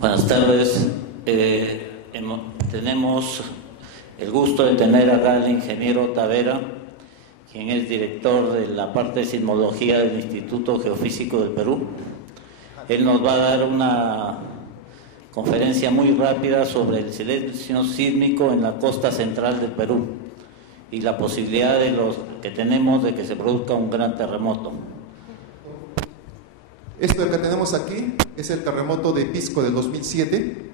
Buenas tardes. Tenemos el gusto de tener acá al ingeniero Tavera, quien es director de la parte de sismología del Instituto Geofísico del Perú. Él nos va a dar una conferencia muy rápida sobre el silencio sísmico en la costa central del Perú y la posibilidad que tenemos de que se produzca un gran terremoto. Esto que tenemos aquí es el terremoto de Pisco del 2007.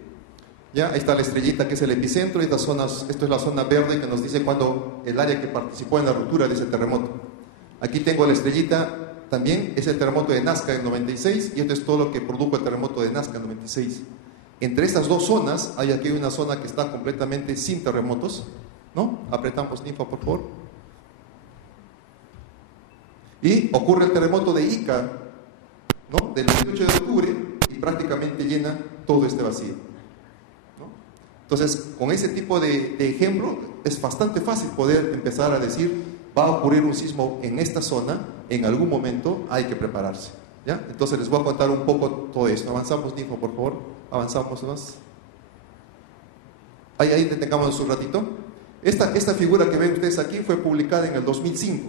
¿Ya? Ahí está la estrellita que es el epicentro, y esto es la zona verde que nos dice cuándo el área que participó en la ruptura de ese terremoto. Aquí tengo la estrellita también, es el terremoto de Nazca en 96, y esto es todo lo que produjo el terremoto de Nazca en 96. Entre estas dos zonas, hay aquí una zona que está completamente sin terremotos, ¿no? Apretamos ninfa, por favor. Y ocurre el terremoto de Ica, ¿no? Del 28 de octubre, y prácticamente llena todo este vacío, ¿no? Entonces, con ese tipo de ejemplo, es bastante fácil poder empezar a decir, va a ocurrir un sismo en esta zona, en algún momento hay que prepararse, ¿ya? Entonces les voy a contar un poco todo esto. Avanzamos, Ninfo, por favor. Avanzamos más. Ahí detengamos un ratito. Esta figura que ven ustedes aquí fue publicada en el 2005.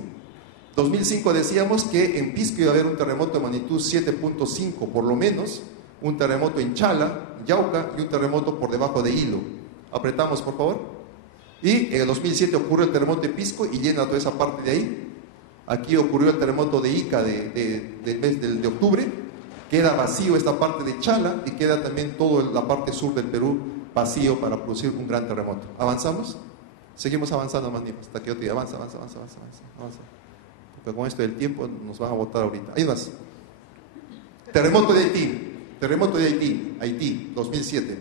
2005 decíamos que en Pisco iba a haber un terremoto de magnitud 7.5 por lo menos, un terremoto en Chala, Yauca, y un terremoto por debajo de Hilo. Apretamos, por favor. Y en el 2007 ocurrió el terremoto de Pisco y llena toda esa parte de ahí. Aquí ocurrió el terremoto de Ica del mes de octubre. Queda vacío esta parte de Chala y queda también toda la parte sur del Perú vacío para producir un gran terremoto. ¿Avanzamos? Seguimos avanzando más, hasta que yo te diga, avanza. Porque con esto del tiempo nos van a votar ahorita. Ahí vas. Terremoto de Haití, Haití, 2007,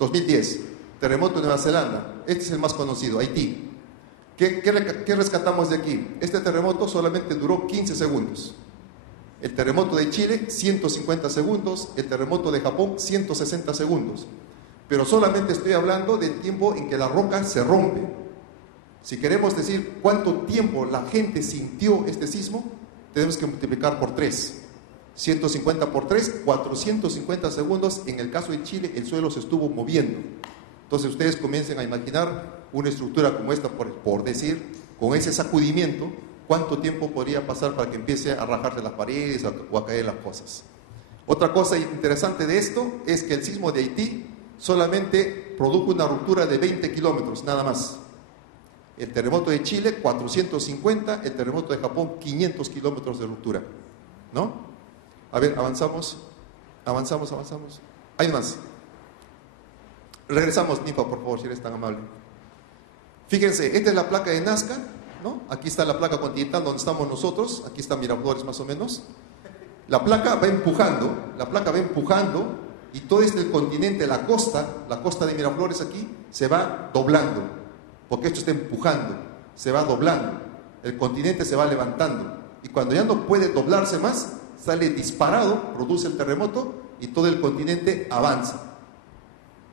2010. Terremoto de Nueva Zelanda, este es el más conocido, Haití. ¿Qué rescatamos de aquí? Este terremoto solamente duró 15 segundos. El terremoto de Chile, 150 segundos. El terremoto de Japón, 160 segundos. Pero solamente estoy hablando del tiempo en que la roca se rompe. Si queremos decir cuánto tiempo la gente sintió este sismo, tenemos que multiplicar por 3. 150 por 3, 450 segundos. En el caso de Chile, el suelo se estuvo moviendo. Entonces ustedes comiencen a imaginar una estructura como esta, por decir, con ese sacudimiento, cuánto tiempo podría pasar para que empiece a rajarse las paredes o a caer las cosas. Otra cosa interesante de esto es que el sismo de Haití solamente produjo una ruptura de 20 kilómetros, nada más. El terremoto de Chile, 450, el terremoto de Japón, 500 kilómetros de ruptura, ¿no? A ver, avanzamos. Hay más. Regresamos, Nifa, por favor, si eres tan amable. Fíjense, esta es la placa de Nazca, ¿no? Aquí está la placa continental donde estamos nosotros, aquí está Miraflores más o menos. La placa va empujando, y todo este continente, la costa de Miraflores aquí, se va doblando, porque esto está empujando, se va doblando, el continente se va levantando, y cuando ya no puede doblarse más, sale disparado, produce el terremoto, y todo el continente avanza.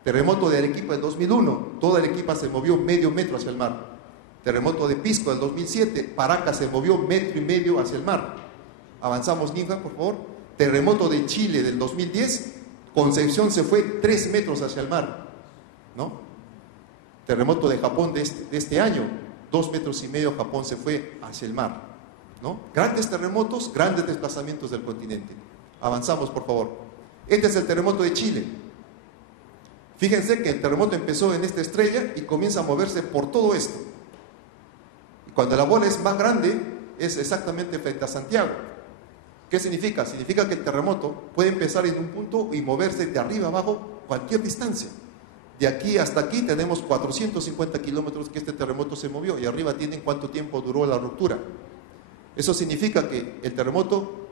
Terremoto de Arequipa en 2001, toda Arequipa se movió medio metro hacia el mar. Terremoto de Pisco en 2007, Paracas se movió 1,5 metros hacia el mar. Avanzamos, Ninja, por favor. Terremoto de Chile del 2010, Concepción se fue 3 metros hacia el mar, ¿no? Terremoto de Japón de este año, 2,5 metros Japón se fue hacia el mar, ¿no? Grandes terremotos, grandes desplazamientos del continente. Avanzamos, por favor. Este es el terremoto de Chile. Fíjense que el terremoto empezó en esta estrella y comienza a moverse por todo esto. Y cuando la bola es más grande, es exactamente frente a Santiago. ¿Qué significa? Significa que el terremoto puede empezar en un punto y moverse de arriba a abajo cualquier distancia. De aquí hasta aquí tenemos 450 kilómetros que este terremoto se movió, y arriba tienen cuánto tiempo duró la ruptura. Eso significa que el terremoto,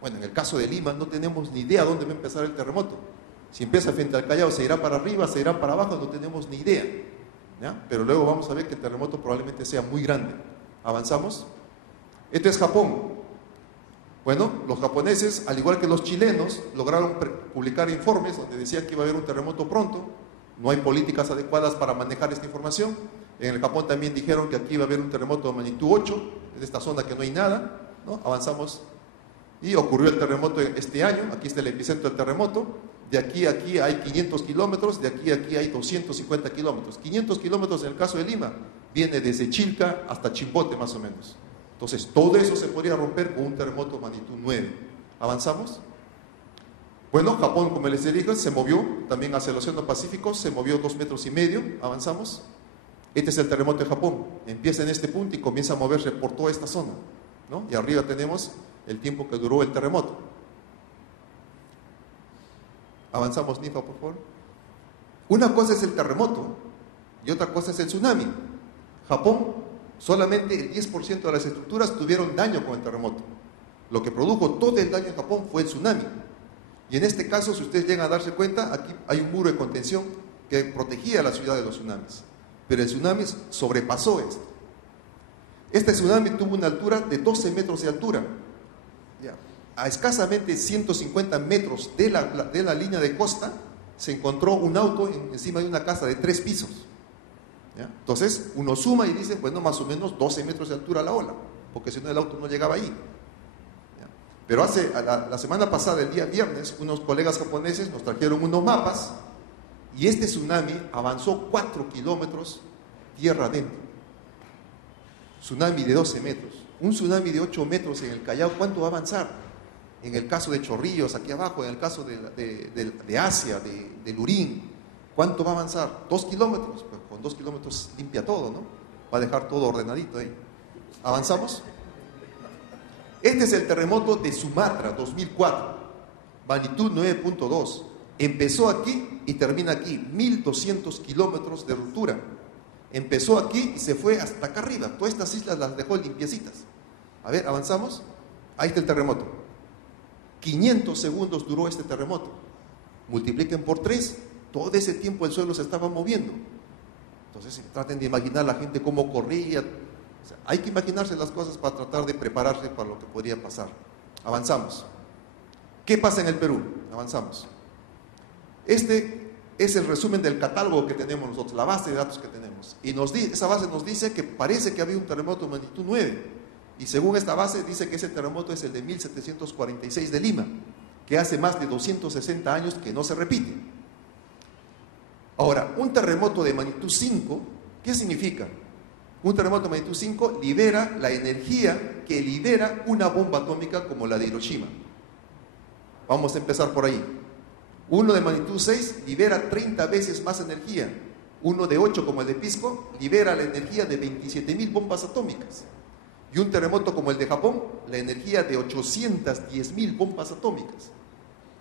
bueno, en el caso de Lima no tenemos ni idea dónde va a empezar el terremoto. Si empieza frente al Callao, se irá para arriba, se irá para abajo, no tenemos ni idea, ¿ya? Pero luego vamos a ver que el terremoto probablemente sea muy grande. ¿Avanzamos? Esto es Japón. Bueno, los japoneses, al igual que los chilenos, lograron publicar informes donde decían que iba a haber un terremoto pronto. No hay políticas adecuadas para manejar esta información. En el Japón también dijeron que aquí iba a haber un terremoto de magnitud 8, en esta zona que no hay nada, ¿no? Avanzamos. Y ocurrió el terremoto este año, aquí está el epicentro del terremoto. de aquí a aquí hay 500 kilómetros, de aquí a aquí hay 250 kilómetros. 500 kilómetros en el caso de Lima, viene desde Chilca hasta Chimbote más o menos. Entonces, todo eso se podría romper con un terremoto magnitud 9. ¿Avanzamos? Bueno, Japón, como les dije, se movió también hacia el Océano Pacífico, se movió 2,5 metros. ¿Avanzamos? Este es el terremoto de Japón. Empieza en este punto y comienza a moverse por toda esta zona, ¿no? Y arriba tenemos el tiempo que duró el terremoto. Avanzamos, Nifa, por favor. Una cosa es el terremoto y otra cosa es el tsunami. Japón, solamente el 10% de las estructuras tuvieron daño con el terremoto. Lo que produjo todo el daño en Japón fue el tsunami. Y en este caso, si ustedes llegan a darse cuenta, aquí hay un muro de contención que protegía a la ciudad de los tsunamis. Pero el tsunami sobrepasó esto. Este tsunami tuvo una altura de 12 metros de altura. A escasamente 150 metros de la línea de costa, se encontró un auto encima de una casa de 3 pisos. ¿Ya? Entonces, uno suma y dice, bueno, más o menos 12 metros de altura la ola, porque si no el auto no llegaba ahí. ¿Ya? Pero la semana pasada, el día viernes, unos colegas japoneses nos trajeron unos mapas y este tsunami avanzó 4 kilómetros tierra adentro. Tsunami de 12 metros. Un tsunami de 8 metros en el Callao, ¿cuánto va a avanzar? En el caso de Chorrillos, aquí abajo, en el caso de Asia, de Lurín, ¿cuánto va a avanzar? 2 kilómetros. Pues con 2 kilómetros limpia todo, ¿no? Va a dejar todo ordenadito ahí. ¿Avanzamos? Este es el terremoto de Sumatra, 2004, magnitud 9.2. Empezó aquí y termina aquí, 1.200 kilómetros de ruptura. Empezó aquí y se fue hasta acá arriba. Todas estas islas las dejó limpiecitas. A ver, avanzamos. Ahí está el terremoto. 500 segundos duró este terremoto. Multipliquen por 3, todo ese tiempo el suelo se estaba moviendo. Entonces traten de imaginar la gente cómo corría. O sea, hay que imaginarse las cosas para tratar de prepararse para lo que podría pasar. Avanzamos. ¿Qué pasa en el Perú? Avanzamos. Este es el resumen del catálogo que tenemos nosotros, la base de datos que tenemos. Y esa base nos dice que parece que había un terremoto de magnitud 9. Y según esta base dice que ese terremoto es el de 1746 de Lima, que hace más de 260 años que no se repite. Ahora, un terremoto de magnitud 5, ¿qué significa? Un terremoto de magnitud 5 libera la energía que libera una bomba atómica como la de Hiroshima. Vamos a empezar por ahí. Uno de magnitud 6 libera 30 veces más energía. Uno de 8, como el de Pisco, libera la energía de 27.000 bombas atómicas. Y un terremoto como el de Japón, la energía de 810.000 bombas atómicas.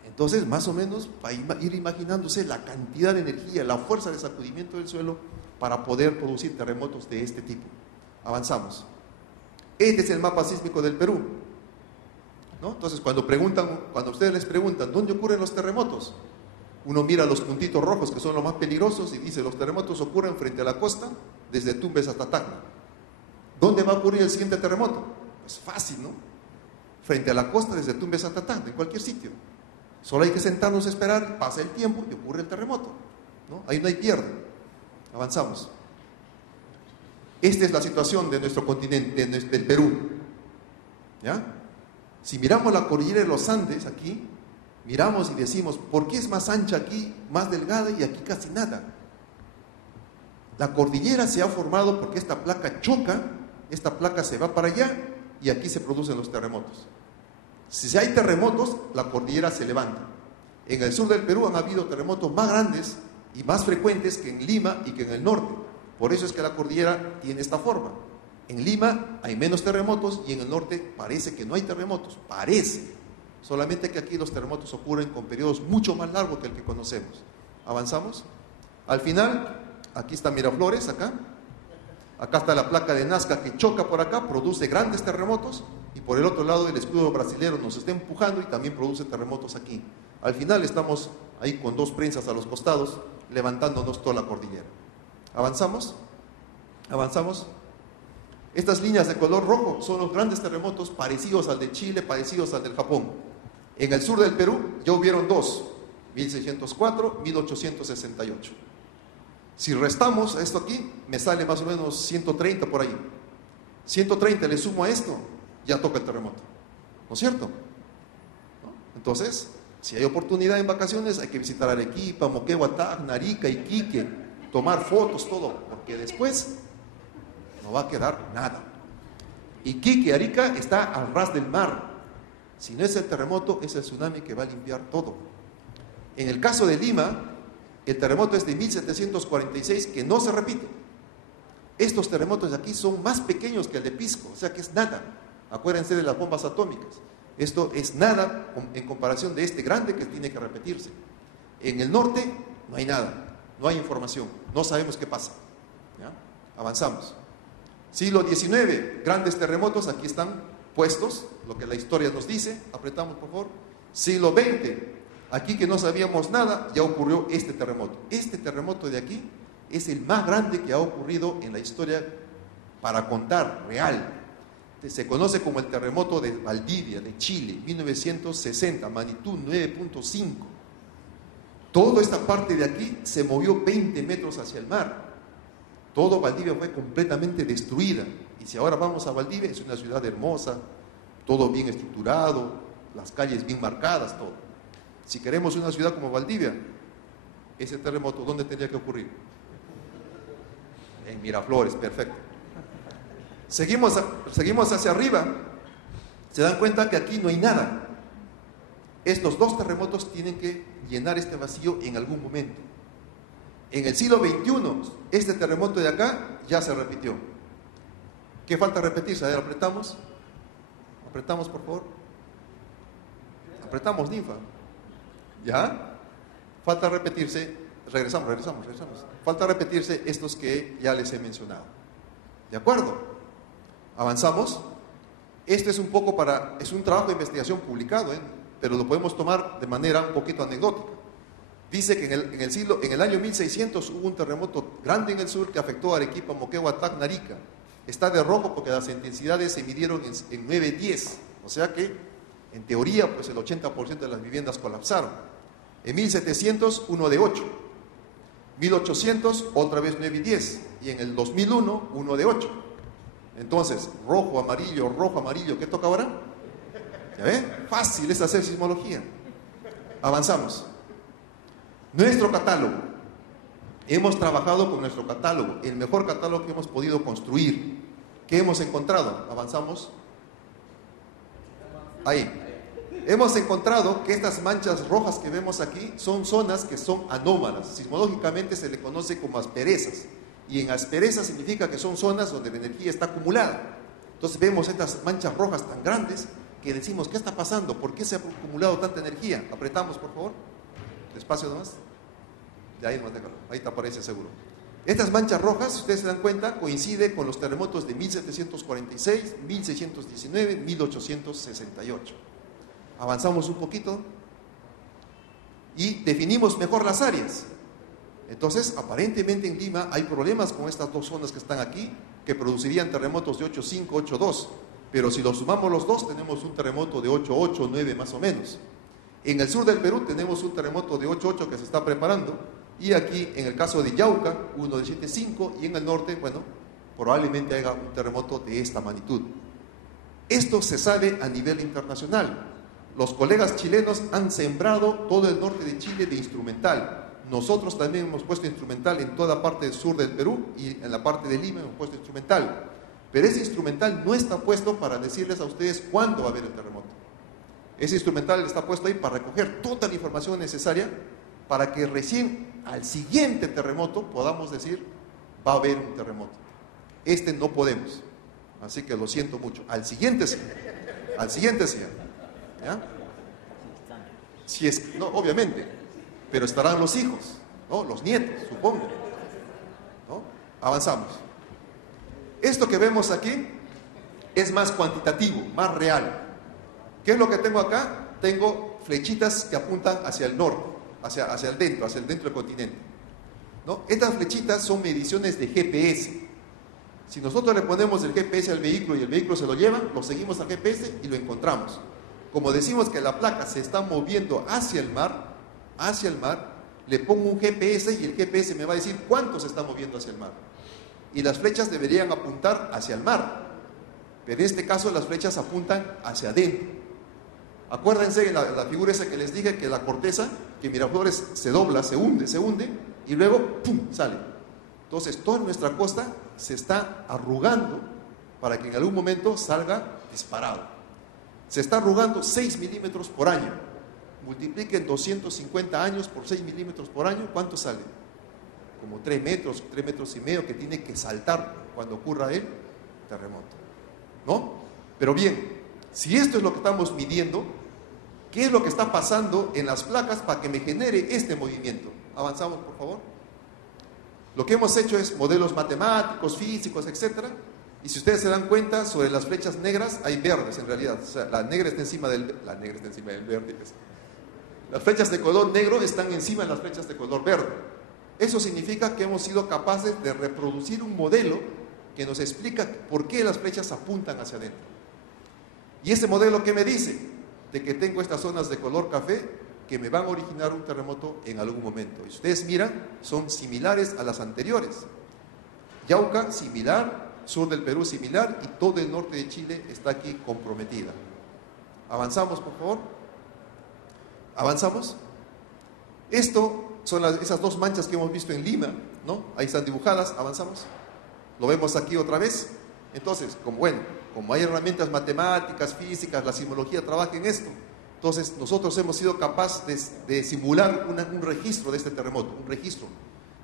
Entonces, más o menos, va a ir imaginándose la cantidad de energía, la fuerza de sacudimiento del suelo para poder producir terremotos de este tipo. Avanzamos. Este es el mapa sísmico del Perú, ¿no? Entonces, cuando ustedes les preguntan, ¿dónde ocurren los terremotos? Uno mira los puntitos rojos, que son los más peligrosos, y dice, los terremotos ocurren frente a la costa, desde Tumbes hasta Tacna. ¿Dónde va a ocurrir el siguiente terremoto? Es fácil, ¿no? Frente a la costa, desde Tumbes hasta Tacna, en cualquier sitio. Solo hay que sentarnos a esperar, pasa el tiempo y ocurre el terremoto, ¿no? Ahí no hay pierde. Avanzamos. Esta es la situación de nuestro continente, del Perú. ¿Ya? Si miramos la cordillera de los Andes aquí, miramos y decimos, ¿por qué es más ancha aquí, más delgada y aquí casi nada? La cordillera se ha formado porque esta placa choca, esta placa se va para allá y aquí se producen los terremotos. Si hay terremotos, la cordillera se levanta. En el sur del Perú han habido terremotos más grandes y más frecuentes que en Lima y que en el norte. Por eso es que la cordillera tiene esta forma. En Lima hay menos terremotos y en el norte parece que no hay terremotos. Parece. Solamente que aquí los terremotos ocurren con periodos mucho más largos que el que conocemos. ¿Avanzamos? Al final, aquí está Miraflores, acá. Acá está la placa de Nazca que choca por acá, produce grandes terremotos. Y por el otro lado el escudo brasilero nos está empujando y también produce terremotos aquí. Al final estamos ahí con 2 prensas a los costados, levantándonos toda la cordillera. ¿Avanzamos? ¿Avanzamos? Estas líneas de color rojo son los grandes terremotos parecidos al de Chile, parecidos al del Japón. En el sur del Perú ya hubieron 2, 1604, 1868. Si restamos a esto aquí, me sale más o menos 130 por ahí. 130 le sumo a esto, ya toca el terremoto. ¿No es cierto? ¿No? Entonces, Si hay oportunidad en vacaciones, hay que visitar Arequipa, Moquegua, Tacna, Arica, Iquique, tomar fotos, todo, porque después no va a quedar nada. Iquique, Arica está al ras del mar. Si no es el terremoto, es el tsunami que va a limpiar todo. En el caso de Lima, el terremoto es de 1746, que no se repite. Estos terremotos de aquí son más pequeños que el de Pisco, o sea que es nada. Acuérdense de las bombas atómicas. Esto es nada en comparación de este grande que tiene que repetirse. En el norte no hay nada, no hay información, no sabemos qué pasa. ¿Ya? Avanzamos. Siglo XIX, grandes terremotos, aquí están puestos, lo que la historia nos dice. Apretamos, por favor. Siglo XX, aquí que no sabíamos nada, ya ocurrió este terremoto. Este terremoto de aquí es el más grande que ha ocurrido en la historia para contar, real. Se conoce como el terremoto de Valdivia, de Chile, 1960, magnitud 9.5. Toda esta parte de aquí se movió 20 metros hacia el mar. Todo Valdivia fue completamente destruida. Y si ahora vamos a Valdivia, es una ciudad hermosa, todo bien estructurado, las calles bien marcadas, todo. Si queremos una ciudad como Valdivia, ese terremoto, ¿dónde tendría que ocurrir? En Miraflores, perfecto. Seguimos hacia arriba. Se dan cuenta que aquí no hay nada. Estos dos terremotos tienen que llenar este vacío en algún momento. En el siglo XXI, este terremoto de acá ya se repitió. ¿Qué falta repetirse? A ver, apretamos. Apretamos, por favor. Apretamos, ninfa. ¿Ya? Falta repetirse. Regresamos. Falta repetirse estos que ya les he mencionado. ¿De acuerdo? Avanzamos. Este es un trabajo de investigación publicado, pero lo podemos tomar de manera un poquito anecdótica. Dice que en el año 1600 hubo un terremoto grande en el sur que afectó a Arequipa, Moquegua, Tacna, Arica. Está de rojo porque las intensidades se midieron en 9-10. O sea que, en teoría, pues el 80% de las viviendas colapsaron. En 1700, uno de 8. 1800, otra vez 9 y 10. Y en el 2001, uno de 8. Entonces, rojo, amarillo, ¿qué toca ahora? ¿Ya ven? Fácil es hacer sismología. Avanzamos. Nuestro catálogo. Hemos trabajado con nuestro catálogo, el mejor catálogo que hemos podido construir. ¿Qué hemos encontrado? Avanzamos. Ahí. Hemos encontrado que estas manchas rojas que vemos aquí son zonas que son anómalas. Sismológicamente se le conoce como asperezas. Y en aspereza significa que son zonas donde la energía está acumulada. Entonces vemos estas manchas rojas tan grandes que decimos, ¿qué está pasando? ¿Por qué se ha acumulado tanta energía? Apretamos, por favor. Despacio nomás. De ahí nomás, déjalo. Ahí te aparece seguro. Estas manchas rojas, si ustedes se dan cuenta, coinciden con los terremotos de 1746, 1619, 1868. Avanzamos un poquito y definimos mejor las áreas. Entonces, aparentemente en Lima hay problemas con estas dos zonas que están aquí, que producirían terremotos de 8.5, 8.2. Pero si los sumamos los dos, tenemos un terremoto de 8.8, 9 más o menos. En el sur del Perú tenemos un terremoto de 8.8 que se está preparando. Y aquí, en el caso de Yauca, uno de 7.5. Y en el norte, bueno, probablemente haya un terremoto de esta magnitud. Esto se sabe a nivel internacional. Los colegas chilenos han sembrado todo el norte de Chile de instrumental. Nosotros también hemos puesto instrumental en toda parte del sur del Perú y en la parte de Lima hemos puesto instrumental. Pero ese instrumental no está puesto para decirles a ustedes cuándo va a haber el terremoto. Ese instrumental está puesto ahí para recoger toda la información necesaria para que recién al siguiente terremoto podamos decir, va a haber un terremoto. Este no podemos. Así que lo siento mucho. Al siguiente sí. Al siguiente sí. ¿Ya? Si es, no, obviamente. Pero estarán los hijos, ¿no? Los nietos, supongo, ¿no? Avanzamos. Esto que vemos aquí es más cuantitativo, más real. ¿Qué es lo que tengo acá? Tengo flechitas que apuntan hacia el norte, hacia el dentro del continente, ¿no? Estas flechitas son mediciones de GPS. Si nosotros le ponemos el GPS al vehículo y el vehículo se lo lleva, lo seguimos al GPS y lo encontramos. Como decimos que la placa se está moviendo hacia el mar, le pongo un GPS y el GPS me va a decir cuánto se está moviendo hacia el mar. Y las flechas deberían apuntar hacia el mar, pero en este caso las flechas apuntan hacia adentro. Acuérdense de la figura esa que les dije, que la corteza, que Miraflores se dobla, se hunde, y luego, ¡pum!, sale. Entonces, toda nuestra costa se está arrugando para que en algún momento salga disparado. Se está arrugando 6 milímetros por año. Multipliquen 250 años por 6 milímetros por año, ¿cuánto sale? Como 3 metros y medio que tiene que saltar cuando ocurra el terremoto, ¿no? Pero bien, si esto es lo que estamos midiendo, ¿qué es lo que está pasando en las placas para que me genere este movimiento? Avanzamos, por favor. Lo que hemos hecho es modelos matemáticos, físicos, etc. Y si ustedes se dan cuenta, sobre las flechas negras hay verdes en realidad. O sea, la negra está encima del verde. Las flechas de color negro están encima de las flechas de color verde. Eso significa que hemos sido capaces de reproducir un modelo que nos explica por qué las flechas apuntan hacia adentro. ¿Y este modelo qué me dice? De que tengo estas zonas de color café que me van a originar un terremoto en algún momento. Y si ustedes miran, son similares a las anteriores. Yauca, similar, sur del Perú, similar, y todo el norte de Chile está aquí comprometida. Avanzamos, por favor. Avanzamos. Esto son esas dos manchas que hemos visto en Lima, ¿no? Ahí están dibujadas. Avanzamos. Lo vemos aquí otra vez. Entonces, como hay herramientas matemáticas, físicas, la sismología trabaja en esto. Entonces, nosotros hemos sido capaces de simular un registro de este terremoto, un registro.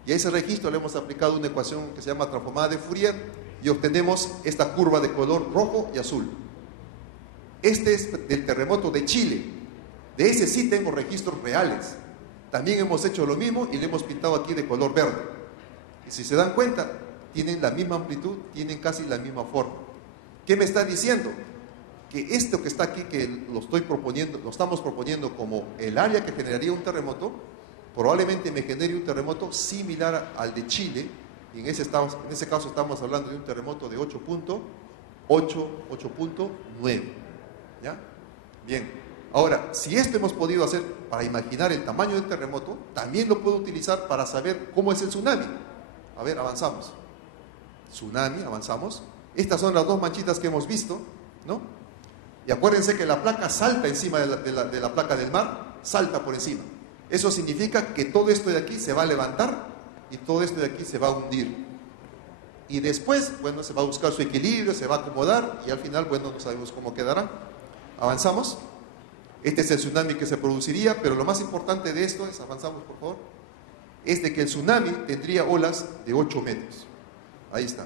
Y a ese registro le hemos aplicado una ecuación que se llama transformada de Fourier y obtenemos esta curva de color rojo y azul. Este es del terremoto de Chile. De ese sí tengo registros reales. También hemos hecho lo mismo y le hemos pintado aquí de color verde. Y si se dan cuenta, tienen la misma amplitud, tienen casi la misma forma. ¿Qué me está diciendo? Que esto que está aquí, que lo estamos proponiendo como el área que generaría un terremoto, probablemente me genere un terremoto similar al de Chile. Y en ese caso estamos hablando de un terremoto de 8.9. ¿Ya? Bien. Ahora, si esto hemos podido hacer para imaginar el tamaño del terremoto, también lo puedo utilizar para saber cómo es el tsunami. A ver, avanzamos. Tsunami, avanzamos. Estas son las dos manchitas que hemos visto, ¿no? Y acuérdense que la placa salta encima de la placa del mar, salta por encima. Eso significa que todo esto de aquí se va a levantar y todo esto de aquí se va a hundir. Y después, se va a buscar su equilibrio, se va a acomodar y al final, no sabemos cómo quedará. Avanzamos. Este es el tsunami que se produciría, pero lo más importante de esto es, avanzamos por favor, es de que el tsunami tendría olas de 8 metros. Ahí está.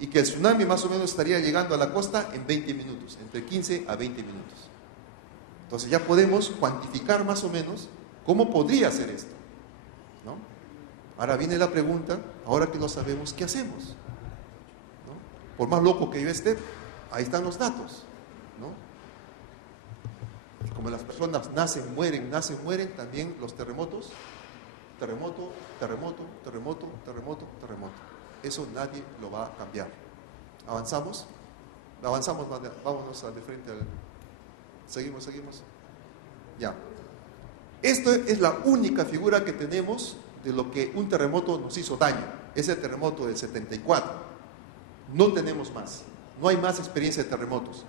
Y que el tsunami más o menos estaría llegando a la costa en 20 minutos, entre 15 a 20 minutos. Entonces ya podemos cuantificar más o menos cómo podría ser esto, ¿no? Ahora viene la pregunta, ahora que lo sabemos, ¿qué hacemos? ¿No? Por más loco que yo esté, ahí están los datos, ¿no? Como las personas nacen, mueren, también los terremotos, terremoto. Eso nadie lo va a cambiar. ¿Avanzamos? Vámonos al de frente. Seguimos. Ya. Esto es la única figura que tenemos de lo que un terremoto nos hizo daño. Es el terremoto del 74. No tenemos más. No hay más experiencia de terremotos.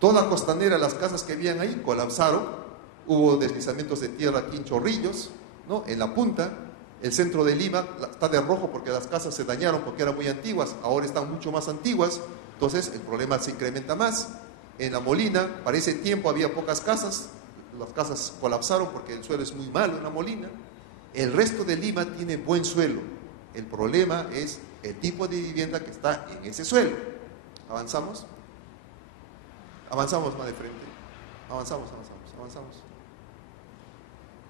Toda la costanera, las casas que habían ahí colapsaron. Hubo deslizamientos de tierra aquí en Chorrillos, ¿no? En la punta. El centro de Lima está de rojo porque las casas se dañaron porque eran muy antiguas. Ahora están mucho más antiguas. Entonces el problema se incrementa más. En La Molina, para ese tiempo había pocas casas. Las casas colapsaron porque el suelo es muy malo en La Molina. El resto de Lima tiene buen suelo. El problema es el tipo de vivienda que está en ese suelo. ¿Avanzamos? Avanzamos más de frente. Avanzamos.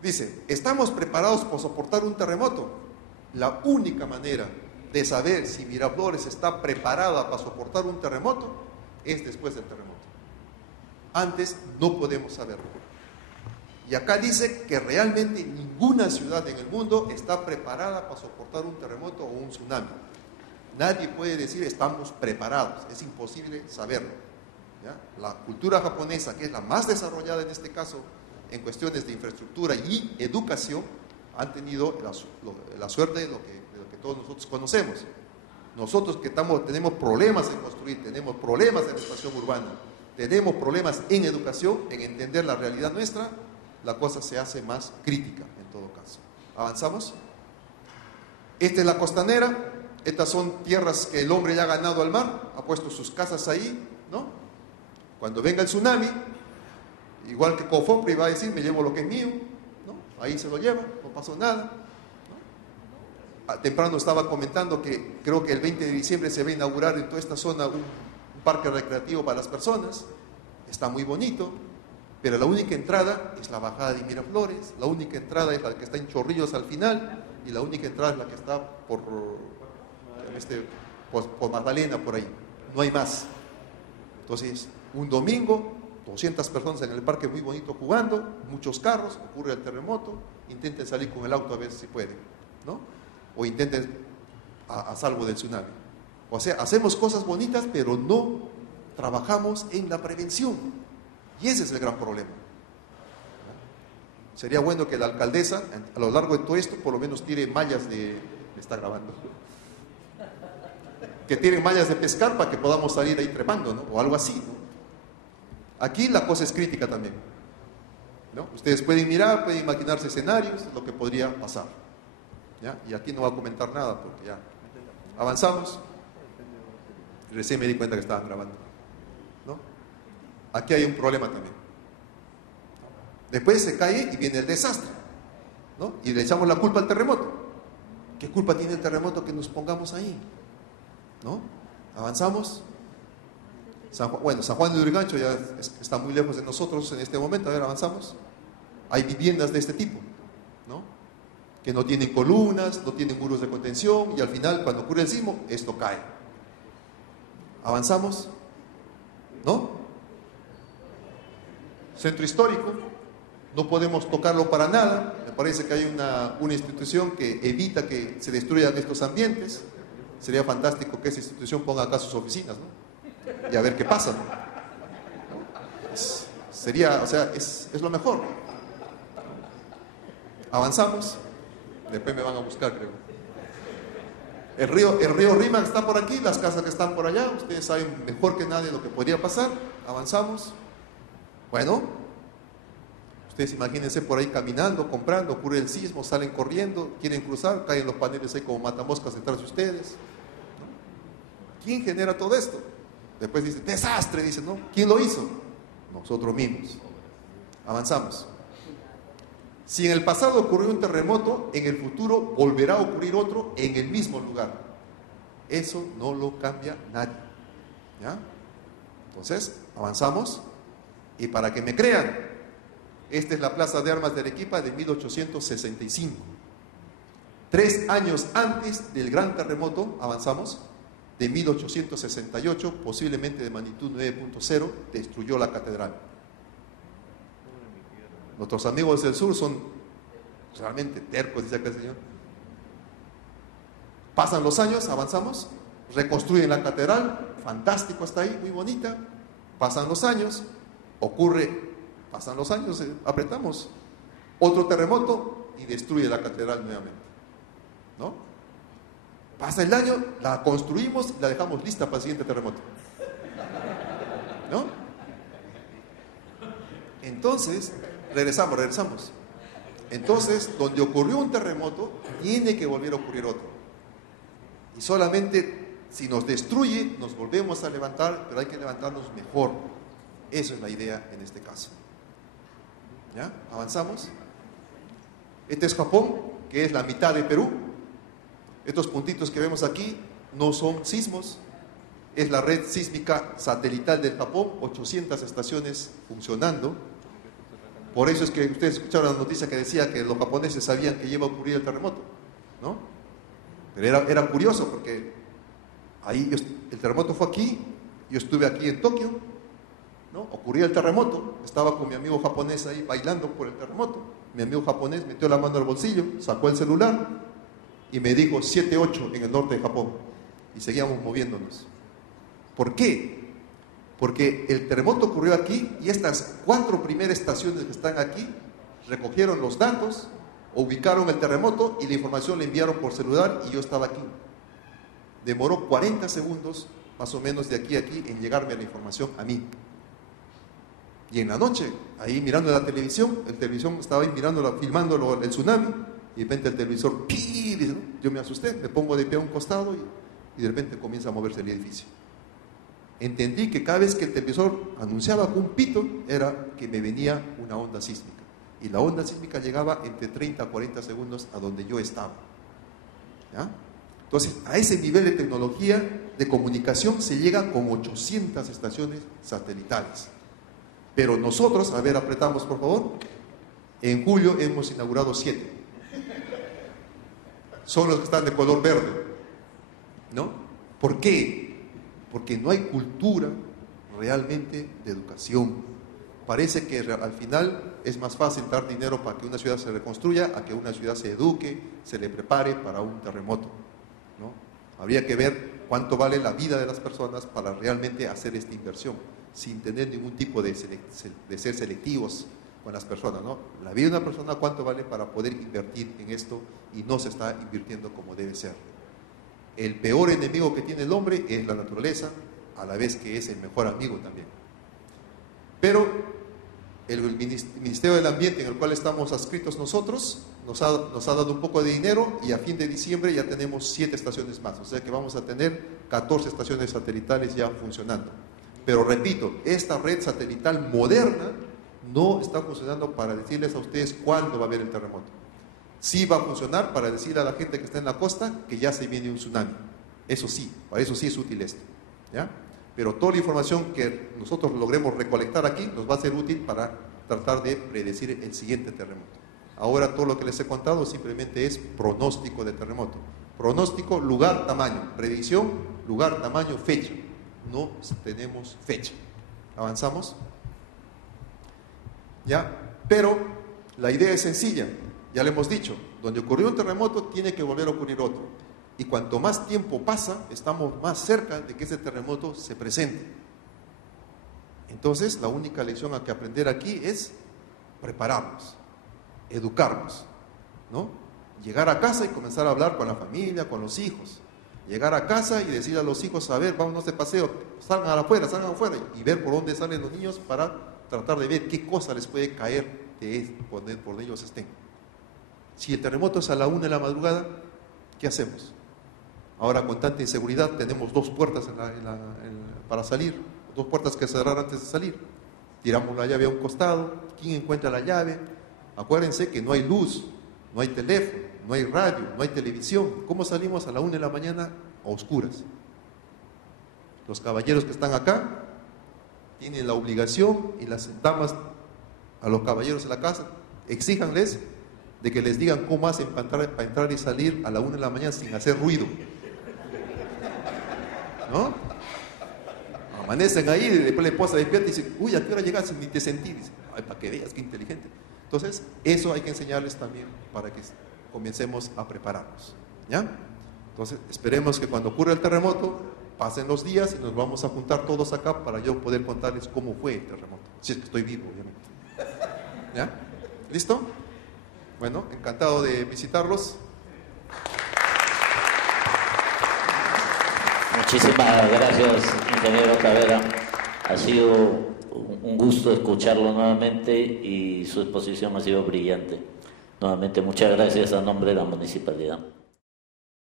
Dice, ¿estamos preparados para soportar un terremoto? La única manera de saber si Miraflores está preparada para soportar un terremoto es después del terremoto. Antes no podemos saberlo. Y acá dice que realmente ninguna ciudad en el mundo está preparada para soportar un terremoto o un tsunami. Nadie puede decir estamos preparados, es imposible saberlo. ¿Ya? La cultura japonesa, que es la más desarrollada en este caso en cuestiones de infraestructura y educación, han tenido la suerte de lo que todos nosotros conocemos. Nosotros que tenemos problemas en construir, tenemos problemas en la expansión urbana, tenemos problemas en educación, en entender la realidad nuestra, la cosa se hace más crítica en todo caso. ¿Avanzamos? Esta es la costanera, estas son tierras que el hombre ya ha ganado al mar, ha puesto sus casas ahí, ¿no? Cuando venga el tsunami, igual que Cofopri va a decir, me llevo lo que es mío, ¿no? Ahí se lo lleva, no pasó nada. Temprano estaba comentando que creo que el 20 de diciembre se va a inaugurar en toda esta zona un parque recreativo para las personas. Está muy bonito, pero la única entrada es la bajada de Miraflores, la única entrada es la que está en Chorrillos al final, y la única entrada es la que está por Magdalena, por ahí. No hay más. Entonces, un domingo, 200 personas en el parque muy bonito jugando, muchos carros, ocurre el terremoto, intenten salir con el auto a ver si pueden, ¿no? O intenten a salvo del tsunami. O sea, hacemos cosas bonitas, pero no trabajamos en la prevención. Y ese es el gran problema. Sería bueno que la alcaldesa, a lo largo de todo esto, por lo menos tire mallas de... Me está grabando. Que tiren mallas de pescar para que podamos salir ahí trepando, ¿no? O algo así, ¿no? Aquí la cosa es crítica también, ¿no? Ustedes pueden mirar, pueden imaginarse escenarios, lo que podría pasar. ¿Ya? Y aquí no voy a comentar nada porque ya avanzamos. Recién me di cuenta que estaban grabando, ¿no? Aquí hay un problema también. Después se cae y viene el desastre, ¿no? Y le echamos la culpa al terremoto. ¿Qué culpa tiene el terremoto que nos pongamos ahí? ¿No? Avanzamos. San Juan de Lurigancho ya está muy lejos de nosotros en este momento. A ver, avanzamos. Hay viviendas de este tipo, ¿no? Que no tienen columnas, no tienen muros de contención, y al final, cuando ocurre el sismo, esto cae. ¿Avanzamos? ¿No? Centro histórico, no podemos tocarlo para nada. Me parece que hay una institución que evita que se destruyan estos ambientes. Sería fantástico que esa institución ponga acá sus oficinas, ¿no? Y a ver qué pasa, ¿no? Sería, o sea, es lo mejor. Avanzamos. Después me van a buscar, creo. El río Rímac está por aquí, las casas que están por allá. Ustedes saben mejor que nadie lo que podría pasar. Avanzamos. Bueno, ustedes imagínense por ahí caminando, comprando, ocurre el sismo, salen corriendo, quieren cruzar, caen los paneles ahí como matamoscas detrás de ustedes, ¿no? ¿Quién genera todo esto? Después dice, desastre, dice, ¿no? ¿Quién lo hizo? Nosotros mismos. Avanzamos. Si en el pasado ocurrió un terremoto, en el futuro volverá a ocurrir otro en el mismo lugar. Eso no lo cambia nadie. ¿Ya? Entonces, avanzamos. Y para que me crean, esta es la Plaza de Armas de Arequipa de 1865. 3 años antes del gran terremoto, avanzamos, de 1868, posiblemente de magnitud 9.0, destruyó la catedral. Nuestros amigos del sur son realmente tercos, dice acá el señor. Pasan los años, avanzamos, reconstruyen la catedral, fantástico, está ahí, muy bonita. Pasan los años, pasan los años, apretamos, otro terremoto y destruye la catedral nuevamente, ¿no? Pasa el año, la construimos y la dejamos lista para el siguiente terremoto, ¿no? Entonces, regresamos. Entonces, donde ocurrió un terremoto, tiene que volver a ocurrir otro. Y solamente si nos destruye, nos volvemos a levantar, pero hay que levantarnos mejor. Eso es la idea en este caso. ¿Ya? ¿Avanzamos? Este es Japón, que es la mitad de Perú. Estos puntitos que vemos aquí no son sismos. Es la red sísmica satelital del Japón, 800 estaciones funcionando. Por eso es que ustedes escucharon la noticia que decía que los japoneses sabían que iba a ocurrir el terremoto, ¿no? Pero era curioso porque ahí el terremoto fue aquí, yo estuve aquí en Tokio, ¿no? Ocurría el terremoto, estaba con mi amigo japonés ahí bailando por el terremoto. Mi amigo japonés metió la mano al bolsillo, sacó el celular y me dijo 7-8 en el norte de Japón. Y seguíamos moviéndonos. ¿Por qué? Porque el terremoto ocurrió aquí y estas 4 primeras estaciones que están aquí recogieron los datos, ubicaron el terremoto y la información la enviaron por celular y yo estaba aquí. Demoró 40 segundos más o menos de aquí a aquí en llegarme la información a mí. Y en la noche, ahí mirando la televisión, el televisor estaba ahí mirando, filmando el tsunami, y de repente el televisor, ¡pi! Dice, ¿no? Yo me asusté, me pongo de pie a un costado y de repente comienza a moverse el edificio. Entendí que cada vez que el televisor anunciaba un pito, era que me venía una onda sísmica. Y la onda sísmica llegaba entre 30 a 40 segundos a donde yo estaba. ¿Ya? Entonces, a ese nivel de tecnología de comunicación se llega con 800 estaciones satelitales. Pero nosotros, a ver, apretamos por favor, en julio hemos inaugurado 7. Son los que están de color verde, ¿no? ¿Por qué? Porque no hay cultura realmente de educación. Parece que al final es más fácil dar dinero para que una ciudad se reconstruya a que una ciudad se eduque, se le prepare para un terremoto, ¿no? Habría que ver cuánto vale la vida de las personas para realmente hacer esta inversión, sin tener ningún tipo de ser selectivos con las personas, ¿no? La vida de una persona, cuánto vale para poder invertir en esto, y no se está invirtiendo como debe ser. El peor enemigo que tiene el hombre es la naturaleza, a la vez que es el mejor amigo también. Pero el Ministerio del Ambiente, en el cual estamos adscritos nosotros, nos ha dado un poco de dinero, y a fin de diciembre ya tenemos 7 estaciones más, o sea que vamos a tener 14 estaciones satelitales ya funcionando. Pero repito, esta red satelital moderna no está funcionando para decirles a ustedes cuándo va a haber el terremoto. Sí va a funcionar para decirle a la gente que está en la costa que ya se viene un tsunami. Eso sí, para eso sí es útil esto, ¿ya? Pero toda la información que nosotros logremos recolectar aquí nos va a ser útil para tratar de predecir el siguiente terremoto. Ahora todo lo que les he contado simplemente es pronóstico de terremoto. Pronóstico, lugar, tamaño. Predicción, lugar, tamaño, fecha. No tenemos fecha. ¿Avanzamos? ¿Ya? Pero la idea es sencilla. Ya le hemos dicho, donde ocurrió un terremoto tiene que volver a ocurrir otro. Y cuanto más tiempo pasa, estamos más cerca de que ese terremoto se presente. Entonces, la única lección a que aprender aquí es prepararnos, educarnos, ¿no? Llegar a casa y comenzar a hablar con la familia, con los hijos. Llegar a casa y decir a los hijos, a ver, vámonos de paseo, salgan afuera, y ver por dónde salen los niños para tratar de ver qué cosa les puede caer por donde ellos estén. Si el terremoto es a la 1 de la madrugada, ¿qué hacemos? Ahora, con tanta inseguridad, tenemos 2 puertas para salir, 2 puertas que cerrar antes de salir. Tiramos la llave a un costado. ¿Quién encuentra la llave? Acuérdense que no hay luz, no hay teléfono, no hay radio, no hay televisión. ¿Cómo salimos a la 1 de la mañana a oscuras? Los caballeros que están acá tienen la obligación, y las damas a los caballeros de la casa, exíjanles de que les digan cómo hacen para entrar y salir a la 1 de la mañana sin hacer ruido, ¿no? Amanecen ahí, y después la esposa despierta y dice, uy, ¿a qué hora llegaste? Ni te sentí. Dice, ay, para que veas, qué inteligente. Entonces, eso hay que enseñarles también para que comencemos a prepararnos, ¿ya? Entonces, esperemos que cuando ocurra el terremoto, pasen los días y nos vamos a juntar todos acá para yo poder contarles cómo fue el terremoto. Si es que estoy vivo, obviamente. ¿Ya? ¿Listo? Bueno, encantado de visitarlos. Muchísimas gracias, ingeniero Tavera. Ha sido un gusto escucharlo nuevamente y su exposición ha sido brillante. Nuevamente, muchas gracias a nombre de la municipalidad.